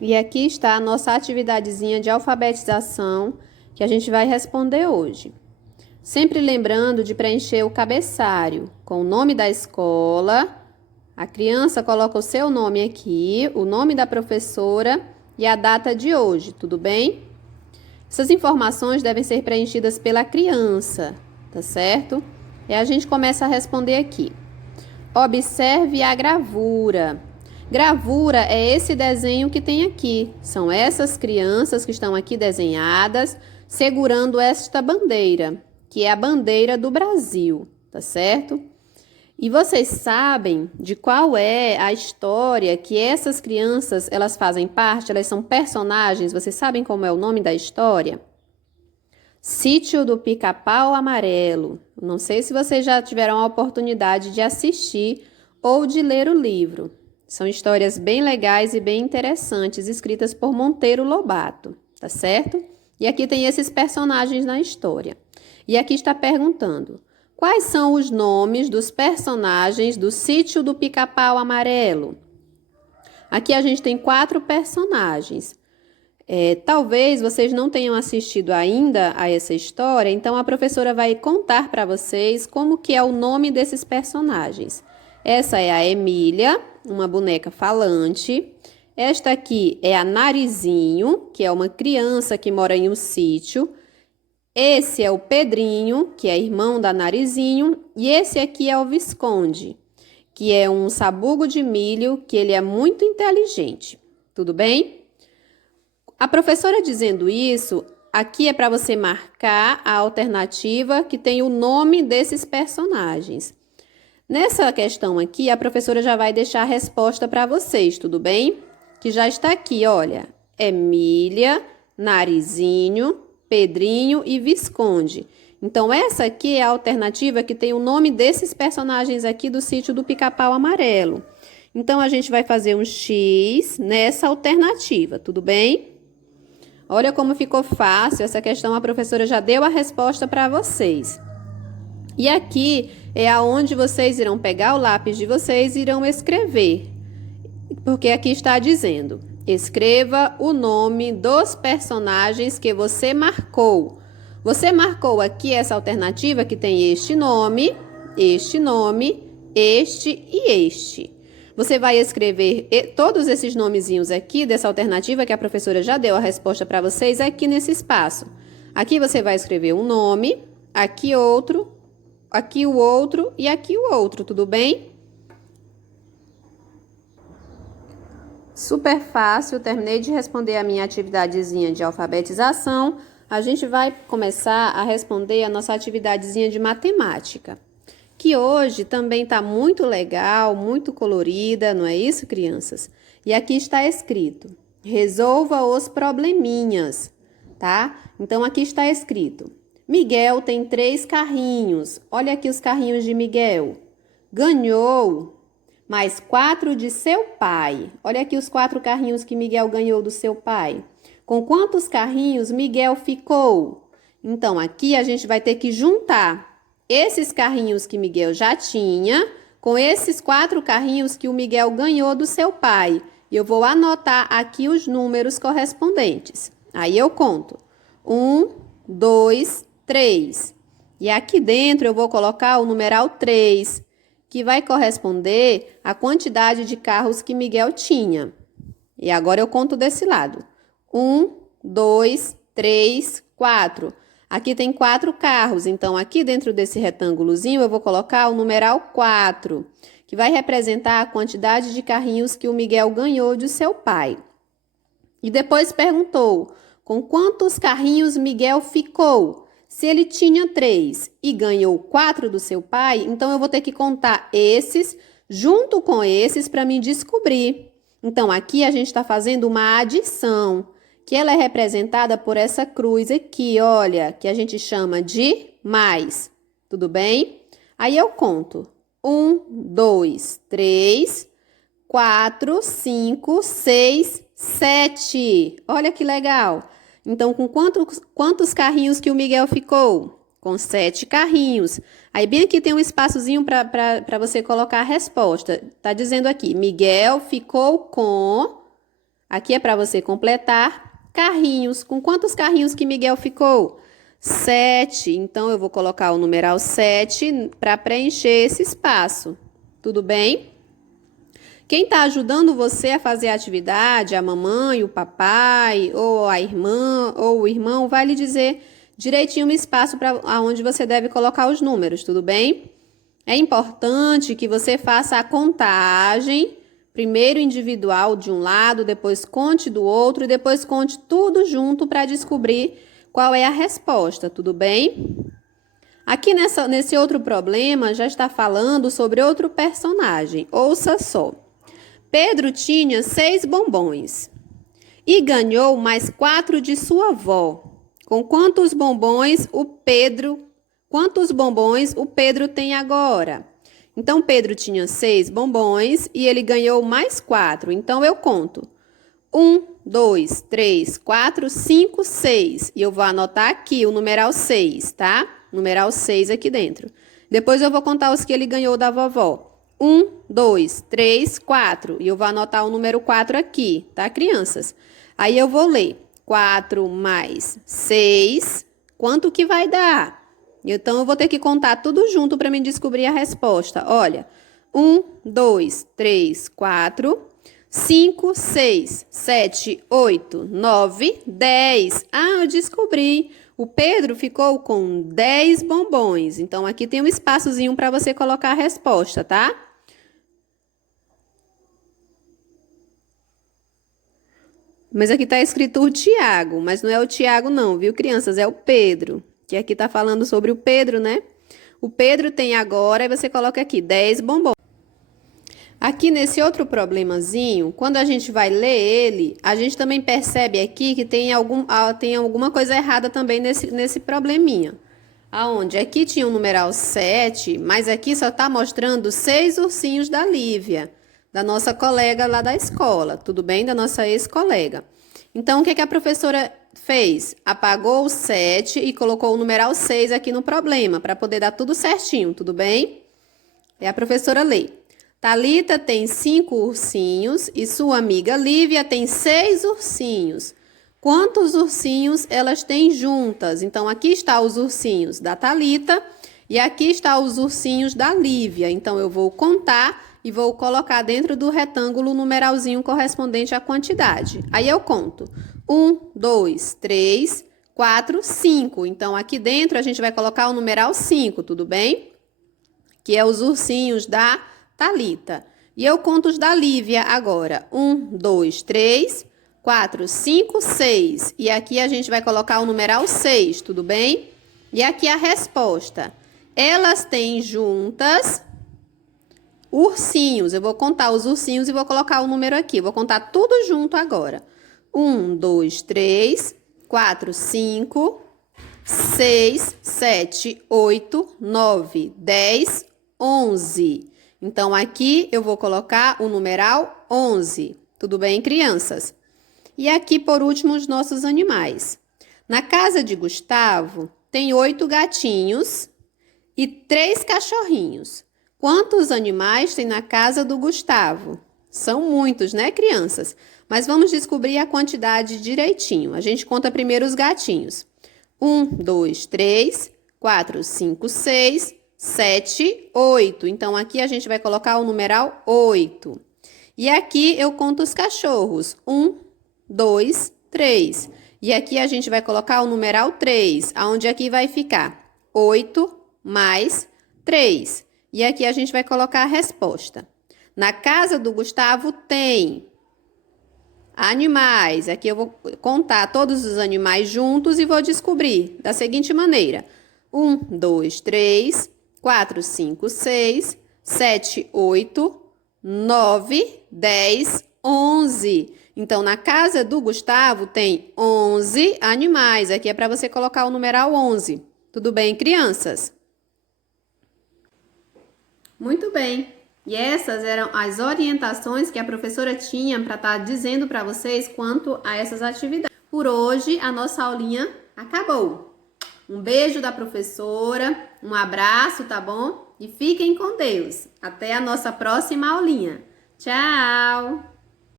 E aqui está a nossa atividadezinha de alfabetização que a gente vai responder hoje. Sempre lembrando de preencher o cabeçário com o nome da escola. A criança coloca o seu nome aqui, o nome da professora e a data de hoje, tudo bem? Essas informações devem ser preenchidas pela criança, tá certo? E a gente começa a responder aqui. Observe a gravura. Gravura é esse desenho que tem aqui. São essas crianças que estão aqui desenhadas segurando esta bandeira, que é a bandeira do Brasil, tá certo? E vocês sabem de qual é a história que essas crianças, elas fazem parte, elas são personagens, vocês sabem como é o nome da história? Sítio do Pica-Pau Amarelo. Não sei se vocês já tiveram a oportunidade de assistir ou de ler o livro. São histórias bem legais e bem interessantes, escritas por Monteiro Lobato, tá certo? E aqui tem esses personagens na história. E aqui está perguntando: quais são os nomes dos personagens do Sítio do Pica-Pau Amarelo? Aqui a gente tem 4 personagens. Talvez vocês não tenham assistido ainda a essa história, então a professora vai contar para vocês como que é o nome desses personagens. Essa é a Emília, uma boneca falante. Esta aqui é a Narizinho, que é uma criança que mora em um sítio. Esse é o Pedrinho, que é irmão da Narizinho. E esse aqui é o Visconde, que é um sabugo de milho, que ele é muito inteligente. Tudo bem? A professora dizendo isso, aqui é para você marcar a alternativa que tem o nome desses personagens. Nessa questão aqui, a professora já vai deixar a resposta para vocês, tudo bem? Que já está aqui, olha. Emília, Narizinho, Pedrinho e Visconde. Então, essa aqui é a alternativa que tem o nome desses personagens aqui do Sítio do Pica-Pau Amarelo. Então, a gente vai fazer um X nessa alternativa, tudo bem? Olha como ficou fácil, essa questão a professora já deu a resposta para vocês. E aqui é aonde vocês irão pegar o lápis de vocês e irão escrever. Porque aqui está dizendo: escreva o nome dos personagens que você marcou. Você marcou aqui essa alternativa que tem este nome, este e este. Você vai escrever todos esses nomezinhos aqui dessa alternativa que a professora já deu a resposta para vocês aqui nesse espaço. Aqui você vai escrever um nome, aqui o outro e aqui o outro, tudo bem? Super fácil, terminei de responder a minha atividadezinha de alfabetização. A gente vai começar a responder a nossa atividadezinha de matemática, que hoje também está muito legal, muito colorida, não é isso, crianças? E aqui está escrito: resolva os probleminhas, tá? Então, aqui está escrito: Miguel tem 3 carrinhos. Olha aqui os carrinhos de Miguel. Ganhou mais 4 de seu pai. Olha aqui os 4 carrinhos que Miguel ganhou do seu pai. Com quantos carrinhos Miguel ficou? Então, aqui a gente vai ter que juntar esses carrinhos que Miguel já tinha com esses 4 carrinhos que o Miguel ganhou do seu pai. Eu vou anotar aqui os números correspondentes. Aí eu conto: 1, 2, 3. E aqui dentro eu vou colocar o numeral 3, que vai corresponder à quantidade de carros que Miguel tinha. E agora eu conto desse lado: 1, 2, 3, 4. Aqui tem 4 carros, então aqui dentro desse retângulozinho eu vou colocar o numeral 4, que vai representar a quantidade de carrinhos que o Miguel ganhou de seu pai. E depois perguntou: com quantos carrinhos Miguel ficou? Se ele tinha 3 e ganhou 4 do seu pai, então eu vou ter que contar esses junto com esses para me descobrir. Então, aqui a gente está fazendo uma adição, que ela é representada por essa cruz aqui, olha, que a gente chama de mais. Tudo bem? Aí eu conto: 1, 2, 3, 4, 5, 6, 7. Olha que legal! Então, com quantos carrinhos que o Miguel ficou? Com 7 carrinhos. Aí, bem aqui tem um espaçozinho para você colocar a resposta. Tá dizendo aqui: Miguel ficou com Aqui é para você completar. Carrinhos. Com quantos carrinhos que Miguel ficou? 7. Então, eu vou colocar o numeral 7 para preencher esse espaço. Tudo bem? Quem está ajudando você a fazer a atividade, a mamãe, o papai, ou a irmã, ou o irmão, vai lhe dizer direitinho o espaço para onde você deve colocar os números, tudo bem? É importante que você faça a contagem, primeiro individual de um lado, depois conte do outro e depois conte tudo junto para descobrir qual é a resposta, tudo bem? Aqui nesse outro problema já está falando sobre outro personagem, ouça só. Pedro tinha 6 bombons e ganhou mais 4 de sua avó. Com quantos bombons o Pedro tem agora? Então, Pedro tinha 6 bombons e ele ganhou mais 4. Então, eu conto. 1, 2, 3, 4, 5, 6. E eu vou anotar aqui o numeral 6, tá? Numeral 6 aqui dentro. Depois eu vou contar os que ele ganhou da vovó. 1, 2, 3, 4. E eu vou anotar o número 4 aqui, tá, crianças? Aí eu vou ler. 4 mais 6. Quanto que vai dar? Então, eu vou ter que contar tudo junto para me descobrir a resposta. Olha. 1, 2, 3, 4, 5, 6, 7, 8, 9, 10. Ah, eu descobri. O Pedro ficou com 10 bombons. Então, aqui tem um espaçozinho para você colocar a resposta, tá? Mas aqui está escrito o Tiago, mas não é o Tiago não, viu, crianças? É o Pedro, que aqui está falando sobre o Pedro, né? O Pedro tem agora, e você coloca aqui, 10 bombons. Aqui nesse outro problemazinho, quando a gente vai ler ele, a gente também percebe aqui que tem alguma coisa errada também nesse probleminha. Aonde? Aqui tinha o numeral 7, mas aqui só está mostrando 6 ursinhos da Lívia, da nossa colega lá da escola, tudo bem? Da nossa ex-colega. Então, o que a professora fez? Apagou o 7 e colocou o numeral 6 aqui no problema, para poder dar tudo certinho, tudo bem? E a professora lê. Thalita tem 5 ursinhos e sua amiga Lívia tem 6 ursinhos. Quantos ursinhos elas têm juntas? Então, aqui está os ursinhos da Thalita e aqui está os ursinhos da Lívia. Então, eu vou contar e vou colocar dentro do retângulo o numeralzinho correspondente à quantidade. Aí eu conto. 1, 2, 3, 4, 5. Então, aqui dentro a gente vai colocar o numeral 5, tudo bem? Que é os ursinhos da Thalita. E eu conto os da Lívia agora. 1, 2, 3, 4, 5, 6. E aqui a gente vai colocar o numeral 6, tudo bem? E aqui a resposta. Elas têm juntas ursinhos. Eu vou contar os ursinhos e vou colocar o número aqui. Vou contar tudo junto agora. 1, 2, 3, 4, 5, 6, 7, 8, 9, 10, 11. Então, aqui eu vou colocar o numeral 11. Tudo bem, crianças? E aqui, por último, os nossos animais. Na casa de Gustavo, tem 8 gatinhos e 3 cachorrinhos. Quantos animais tem na casa do Gustavo? São muitos, né, crianças? Mas vamos descobrir a quantidade direitinho. A gente conta primeiro os gatinhos. 1, 2, 3, 4, 5, 6, 7, 8. Então, aqui a gente vai colocar o numeral 8. E aqui eu conto os cachorros. 1, 2, 3. E aqui a gente vai colocar o numeral 3, aonde aqui vai ficar 8 mais 3. E aqui a gente vai colocar a resposta. Na casa do Gustavo tem animais. Aqui eu vou contar todos os animais juntos e vou descobrir da seguinte maneira. 1, 2, 3, 4, 5, 6, 7, 8, 9, 10, 11. Então, na casa do Gustavo tem 11 animais. Aqui é para você colocar o numeral 11. Tudo bem, crianças? Muito bem. E essas eram as orientações que a professora tinha para estar dizendo para vocês quanto a essas atividades. Por hoje, a nossa aulinha acabou. Um beijo da professora, um abraço, tá bom? E fiquem com Deus. Até a nossa próxima aulinha. Tchau!